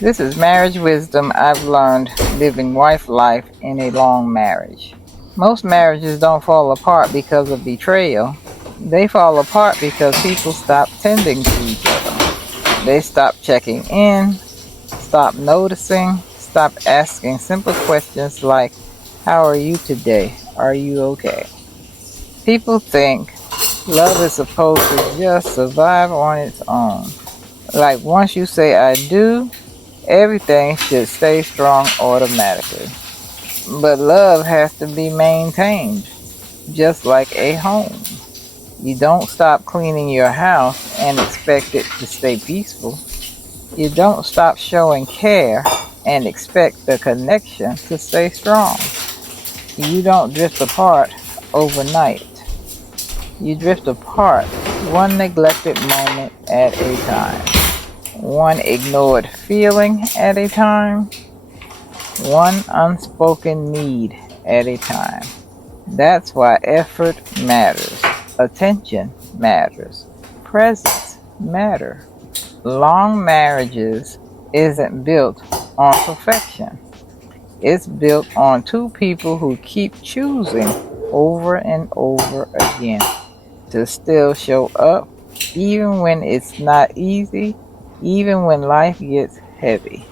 This is marriage wisdom I've learned living wife life in a long marriage. Most marriages don't fall apart because of betrayal. They fall apart because people stop tending to each other. They stop checking in, stop noticing, stop asking simple questions like, how are you today? Are you okay? People think love is supposed to just survive on its own. Like once you say I do, everything should stay strong automatically. But love has to be maintained, just like a home. You don't stop cleaning your house and expect it to stay peaceful. You don't stop showing care and expect the connection to stay strong. You don't drift apart overnight. You drift apart one neglected moment at a time, one ignored feeling at a time, one unspoken need at a time. That's why effort matters, attention matters, presence matters. Long marriages isn't built on perfection. It's built on two people who keep choosing over and over again to still show up, even when it's not easy, even when life gets heavy.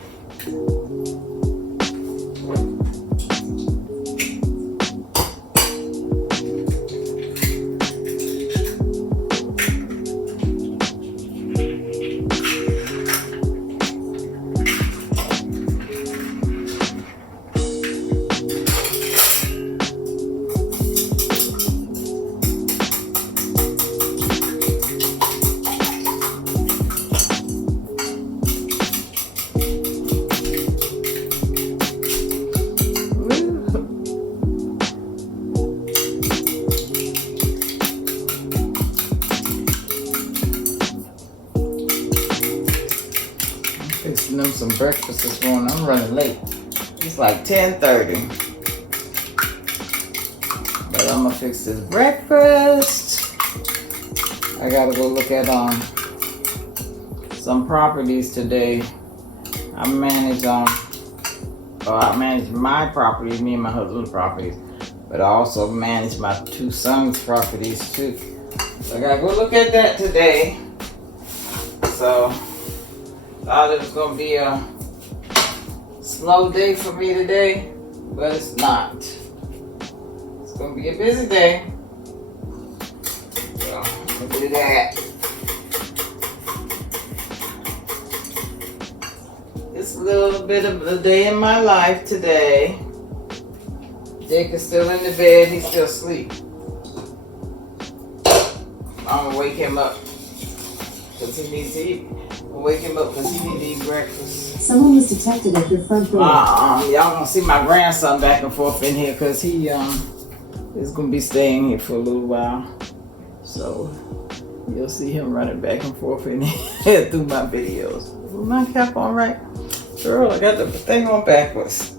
Fixing them some breakfast this morning. I'm running late. It's like 10:30. But I'm gonna fix this breakfast. I gotta go look at some properties today. I manage my properties, me and my husband's properties, but I also manage my two sons' properties too. So I gotta go look at that today. So thought it was gonna be a slow day for me today, but it's not. It's gonna be a busy day. So we'll do that. It's a little bit of a day in my life today. Jake is still in the bed, he's still asleep. I'm gonna wake him up because he needs to eat. Wake him up because he need to eat breakfast. Someone was detected at your front door. Y'all gonna see my grandson back and forth in here because he is gonna be staying here for a little while. So you'll see him running back and forth in here through my videos. With my cap on right? Girl, I got the thing on backwards.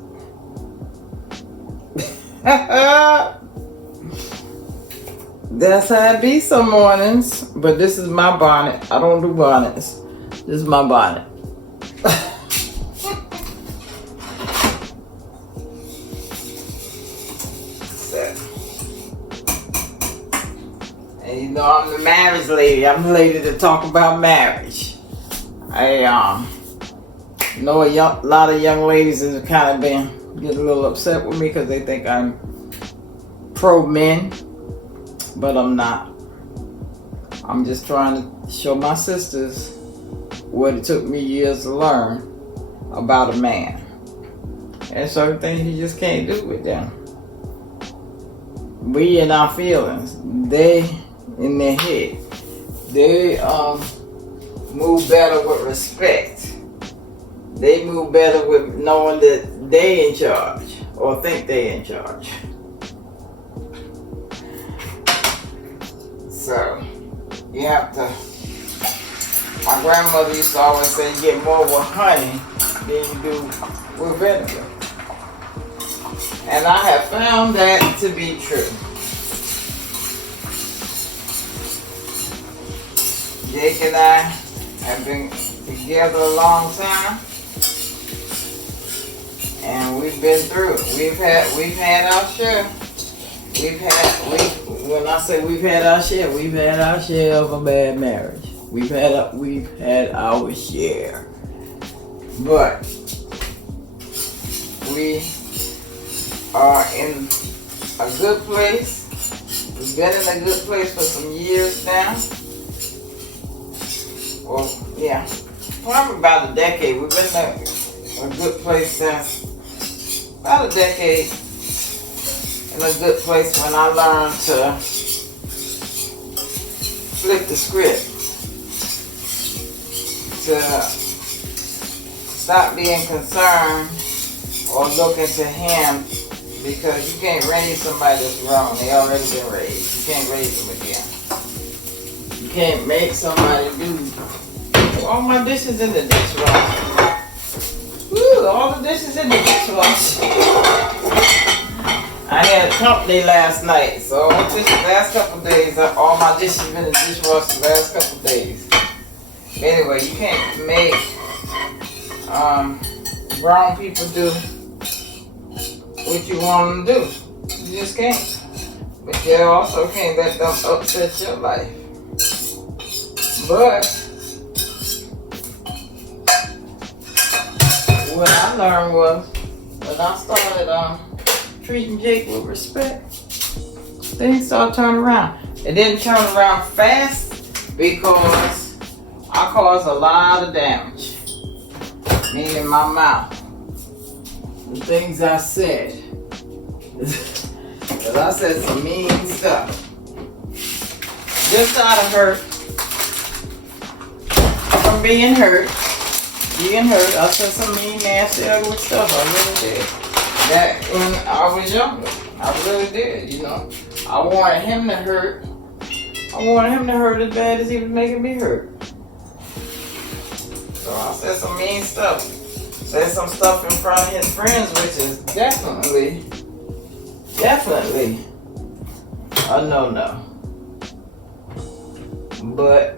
That's how it be some mornings. But this is my bonnet. I don't do bonnets. This is my bonnet. And you know I'm the marriage lady. I'm the lady to talk about marriage. I know a lot of young ladies have kind of been getting a little upset with me because they think I'm pro men, but I'm not. I'm just trying to show my sisters what it took me years to learn about a man. And certain things you just can't do with them. We in our feelings, they in their head. They move better with respect. They move better with knowing that they in charge or think they in charge. So you have to. My grandmother used to always say you get more with honey than you do with vinegar. And I have found that to be true. Jake and I have been together a long time. we've been through it. We've had our share. When I say we've had our share of a bad marriage. We've had our share. But we are in a good place. We've been in a good place for some years now. Well, yeah, probably about a decade. We've been in a good place since about a decade. In a good place when I learned to flip the script, to stop being concerned or looking to him, because you can't raise somebody that's wrong. They already been raised. You can't raise them again. You can't make somebody do all my dishes in the dishwasher. Woo, all the dishes in the dishwasher. I had company last night, so just the last couple of days, all my dishes been in the dishwasher the last couple of days. Anyway, you can't make grown people do what you want them to do. You just can't. But you also can't let them upset your life. But what I learned was when I started treating Jake with respect, things started turning around. It didn't turn around fast because I caused a lot of damage. Meaning my mouth. The things I said. Because I said some mean stuff. Just out of hurt. From being hurt. I said some mean, nasty, ugly stuff. I really did. That when I was younger. I really did, you know. I wanted him to hurt. I wanted him to hurt as bad as he was making me hurt. So I said some mean stuff. Said some stuff in front of his friends, which is definitely a no-no. But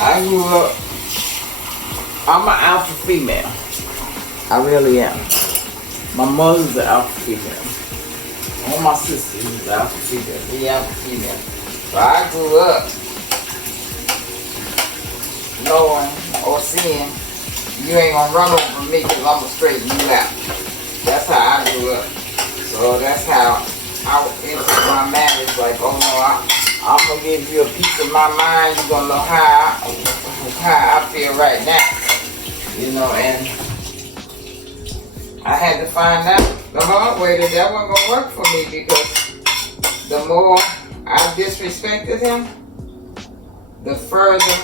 I grew up, I'm an alpha female. I really am. My mother's an alpha female. All my sisters is alpha female. We alpha female. So I grew up knowing or seeing you ain't gonna run over me because I'm gonna straighten you out. That's how I grew up. So that's how I entered my marriage. Like, oh no, I'm gonna give you a piece of my mind. You're gonna know how I feel right now. You know, and I had to find out the hard way that wasn't gonna work for me, because the more I disrespected him, the further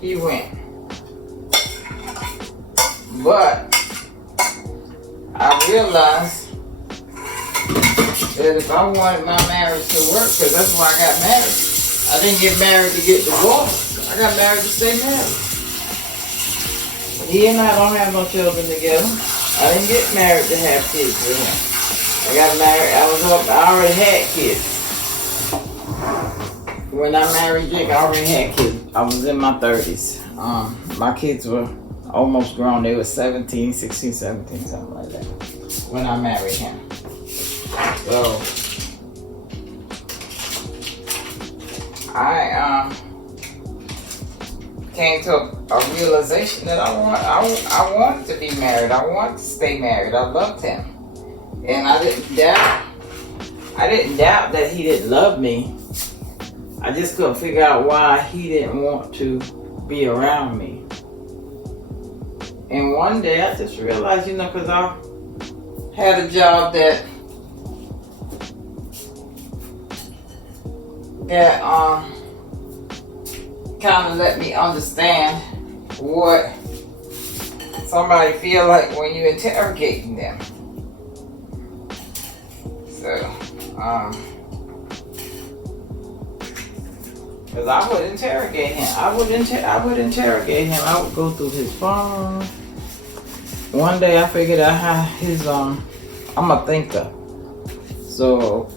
he went. But I realized that if I wanted my marriage to work, because that's why I got married. I didn't get married to get divorced. I got married to stay married. He and I don't have no children together. I didn't get married to have kids with him. I got married, I already had kids. When I married Jake, I already had kids. I was in my 30s. My kids were almost grown. They were 17, 16, 17, something like that, when I married him. So I came to a realization that I wanted to be married. I wanted to stay married. I loved him, and I didn't doubt that he didn't love me. I just couldn't figure out why he didn't want to be around me. And one day I just realized, you know, because I had a job that kind of let me understand what somebody feel like when you interrogating them. So, because I would interrogate him. I would interrogate him. I would go through his phone. One day I figured out how his I'm a thinker, so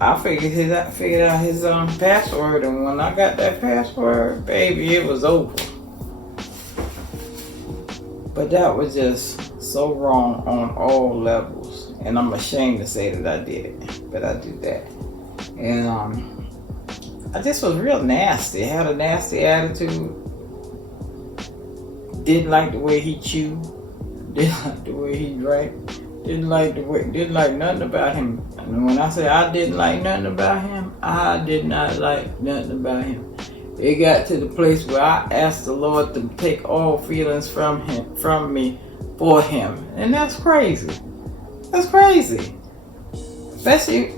I figured out his password, and when I got that password, baby, it was over. But that was just so wrong on all levels, and I'm ashamed to say that I did it, but I did that. And I just was real nasty. Had a nasty attitude. Didn't like the way he chewed. Didn't like the way he drank. Didn't like nothing about him. And when I say I didn't like nothing about him, I did not like nothing about him. It got to the place where I asked the Lord to take all feelings from me, for him. And that's crazy. That's crazy. Especially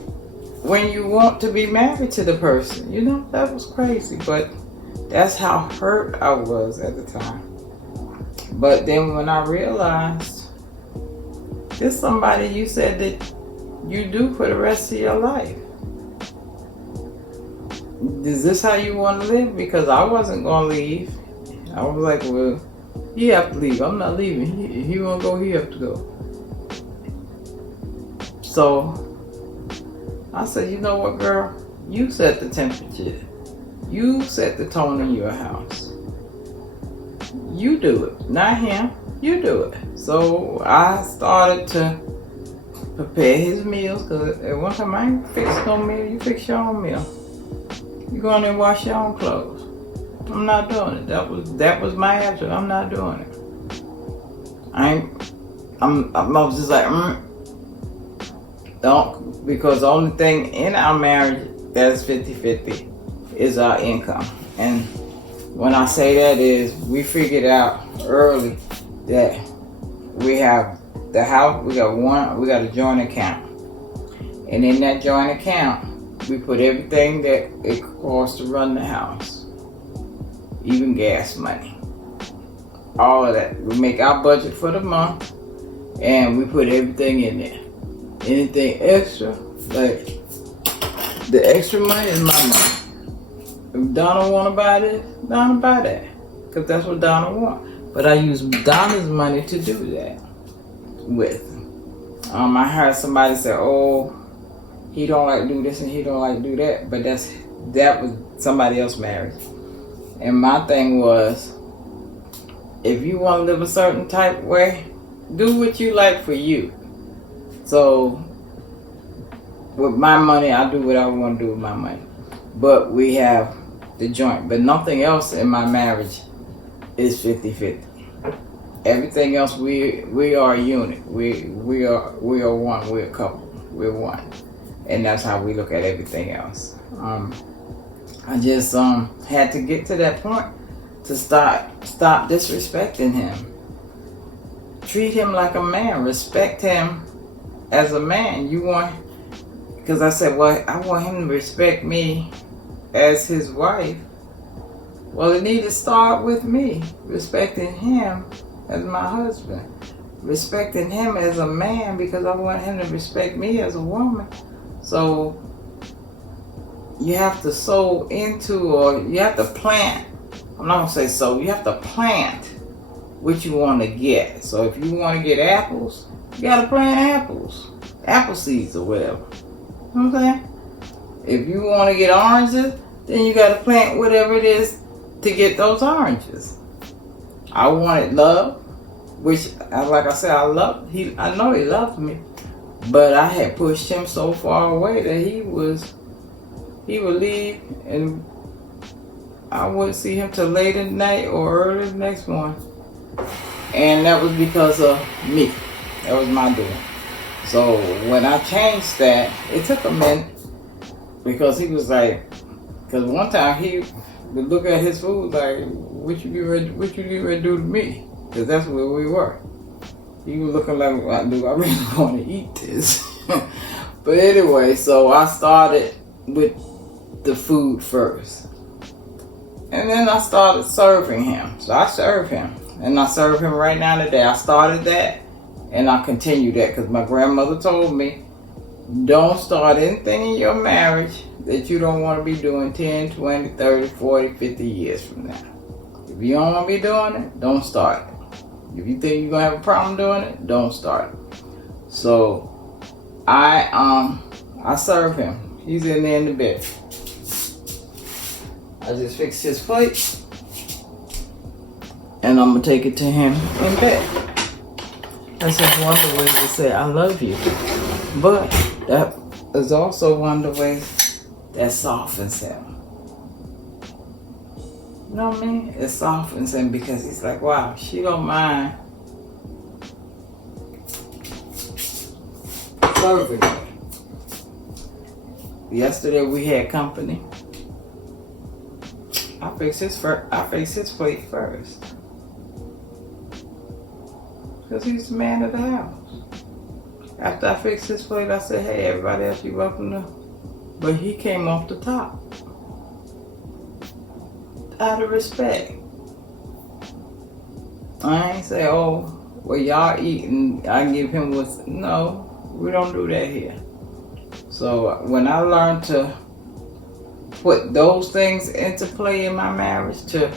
when you want to be married to the person. You know, that was crazy. But that's how hurt I was at the time. But then when I realized this is somebody you said that you do for the rest of your life. Is this how you want to live? Because I wasn't going to leave. I was like, well, you have to leave. I'm not leaving. He won't go, he have to go. So I said, you know what, girl? You set the temperature. You set the tone in your house. You do it, not him. You do it. So I started to prepare his meals, because at one time I ain't fix no meal. You fix your own meal. You go in there and wash your own clothes. I'm not doing it. That was my attitude. I'm not doing it. I was just like, don't, because the only thing in our marriage that is 50-50 is our income. And when I say that is, we figured out early that we have the house, we got a joint account. And in that joint account, we put everything that it costs to run the house. Even gas money. All of that. We make our budget for the month and we put everything in there. Anything extra, like the extra money is my money. If Donna want to buy this, Donna buy that. Because that's what Donna wants. But I use Donna's money to do that with. I heard somebody say, oh, he don't like do this and he don't like do that. But that was somebody else's marriage. And my thing was, if you want to live a certain type of way, do what you like for you. So, with my money, I do what I want to do with my money. But we have the joint. But nothing else in my marriage is 50-50. Everything else, we are a unit. We are one. We're a couple. We're one. And that's how we look at everything else. I just had to get to that point to stop disrespecting him. Treat him like a man. Respect him as a man. Because I said, well, I want him to respect me as his wife. Well, it needs to start with me respecting him as my husband. Respecting him as a man, because I want him to respect me as a woman. So you have to sow into, or you have to plant. I'm not going to say sow. You have to plant what you want to get. So if you want to get apples, you got to plant apples. Apple seeds or whatever. You know what I'm saying? If you want to get oranges, then you got to plant whatever it is to get those oranges. I wanted love, which, like I said, I know he loved me, but I had pushed him so far away that he would leave and I wouldn't see him till late at night or early the next morning. And that was because of me. That was my doing. So when I changed that, it took a minute, because he was like, because one time he would look at his food like, what you get ready to do to me? Because that's where we were. He was looking like, well, do I really want to eat this? But anyway, so I started with the food first. And then I started serving him. So I serve him. And I serve him right now today. I started that and I continue that, because my grandmother told me, don't start anything in your marriage that you don't want to be doing 10, 20, 30, 40, 50 years from now. If you don't want to be doing it, don't start it. If you think you're going to have a problem doing it, don't start it. So I serve him. He's in there in the bed. I just fixed his plate and I'm going to take it to him in bed. That's just one of the ways to say I love you. But that is also one of the ways that softens him. You know what I mean? It softens him because he's like, wow, she don't mind serving me. Yesterday we had company. I fixed his plate first. Because he's the man of the house. After I fixed his plate, I said, hey, everybody else, you welcome to. But he came off the top. Out of respect. I ain't say, oh, well, y'all eating, I give him what's. No, we don't do that here. So when I learned to put those things into play in my marriage, to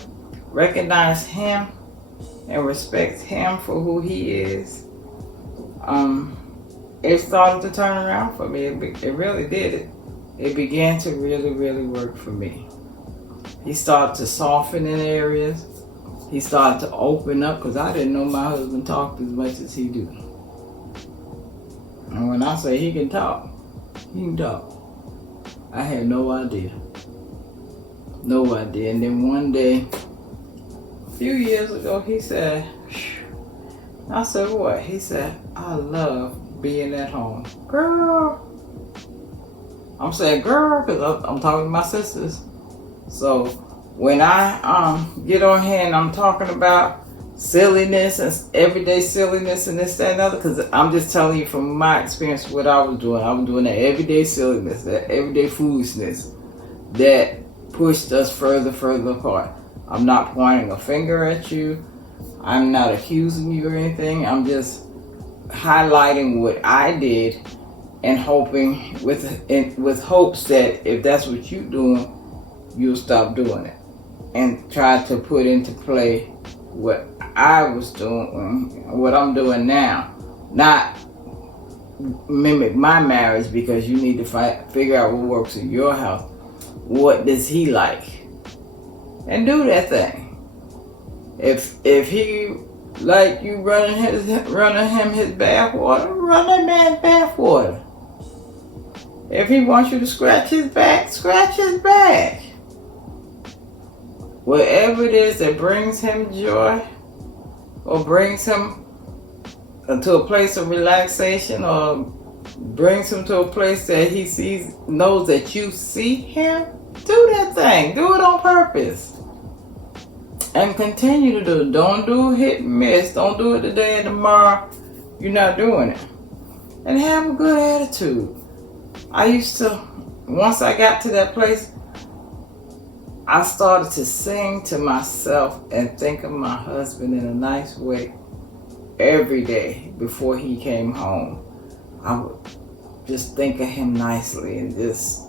recognize him and respect him for who he is, it started to turn around for me. It really did. It began to really, really work for me. He started to soften in areas. He started to open up, because I didn't know my husband talked as much as he do. And when I say he can talk, he can talk. I had no idea. No idea. And then one day, a few years ago, he said, I said, what? He said, I love being at home. Girl. I'm saying girl because I'm talking to my sisters. So when I get on here and I'm talking about silliness and everyday silliness and this, that, and other, because I'm just telling you from my experience what I was doing. I was doing that everyday silliness, that everyday foolishness that pushed us further apart. I'm not pointing a finger at you. I'm not accusing you or anything. I'm just highlighting what I did and hoping with hopes that if that's what you're doing, you'll stop doing it and try to put into play what I was doing, what I'm doing now. Not mimic my marriage, because you need to figure out what works in your house. What does he like? And do that thing. If he like you running him his bath water, run that man's bath water. If he wants you to scratch his back, scratch his back. Whatever it is that brings him joy or brings him to a place of relaxation or brings him to a place that he knows that you see him, do that thing. Do it on purpose. And continue to do it. Don't do hit and miss. Don't do it today and tomorrow you're not doing it. And have a good attitude. I used to, once I got to that place, I started to sing to myself and think of my husband in a nice way every day before he came home. I would just think of him nicely and just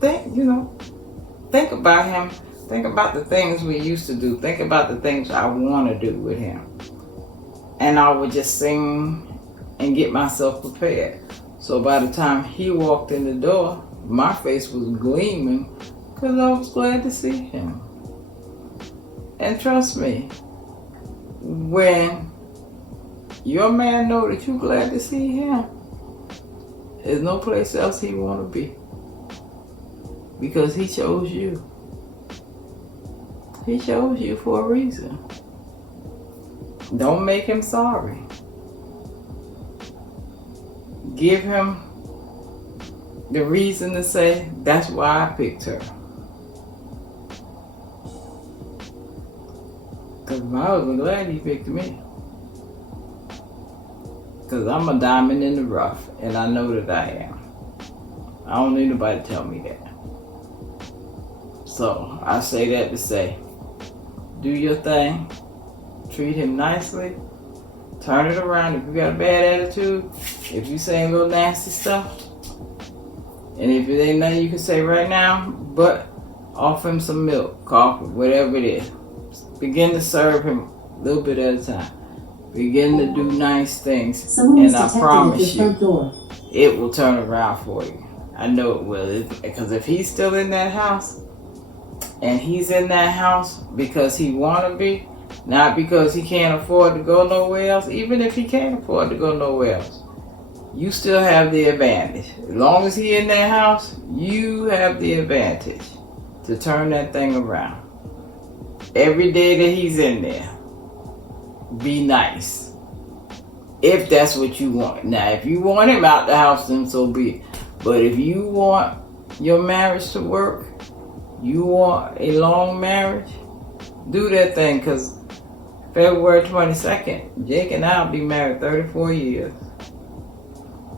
think about him. Think about the things we used to do. Think about the things I want to do with him. And I would just sing and get myself prepared. So by the time he walked in the door, my face was gleaming because I was glad to see him. And trust me, when your man know that you're glad to see him, there's no place else he want to be. Because he chose you. He chose you for a reason. Don't make him sorry. Give him the reason to say, that's why I picked her. Because my husband glad he picked me. Because I'm a diamond in the rough, and I know that I am. I don't need nobody to tell me that. So I say that to say, do your thing, treat him nicely, turn it around. If you got a bad attitude, if you saying little nasty stuff, and if it ain't nothing you can say right now, but offer him some milk, coffee, whatever it is. Begin to serve him a little bit at a time. Begin to do nice things, and I promise you, it will turn around for you. I know it will, because if he's still in that house, and he's in that house because he want to be, Not because he can't afford to go nowhere else. Even if he can't afford to go nowhere else, you still have the advantage. As long as he in that house, you have the advantage to turn that thing around. Every day that he's in there, be nice. If that's what you want. Now, if you want him out the house, then so be it. But if you want your marriage to work, you want a long marriage, do that thing, because February 22nd, Jake and I will be married 34 years.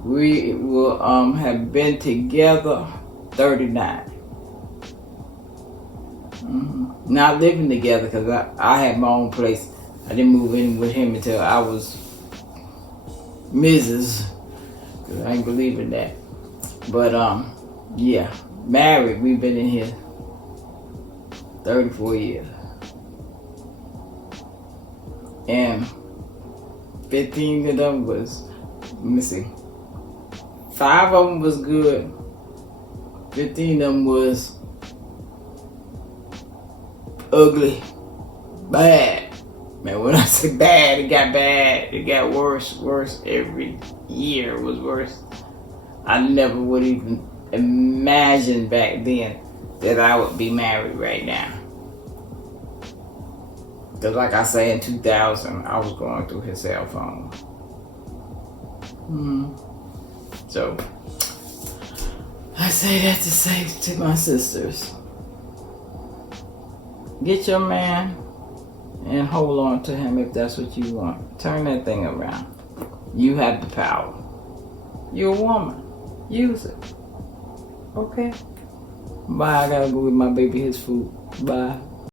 We will have been together 39. Not living together, because I had my own place. I didn't move in with him until I was Mrs. Because I ain't believe in that. But yeah, married, we've been in here 34 years. And 15 of them was, let me see, 5 of them was good. 15 of them was ugly, bad. Man, when I say bad, it got bad. It got worse. Every year was worse. I never would even imagine back then that I would be married right now. Because like I say, in 2000, I was going through his cell phone. So, I say that to say to my sisters, get your man and hold on to him if that's what you want. Turn that thing around. You have the power. You're a woman. Use it. Okay? Bye. I gotta go with my baby his food. Bye.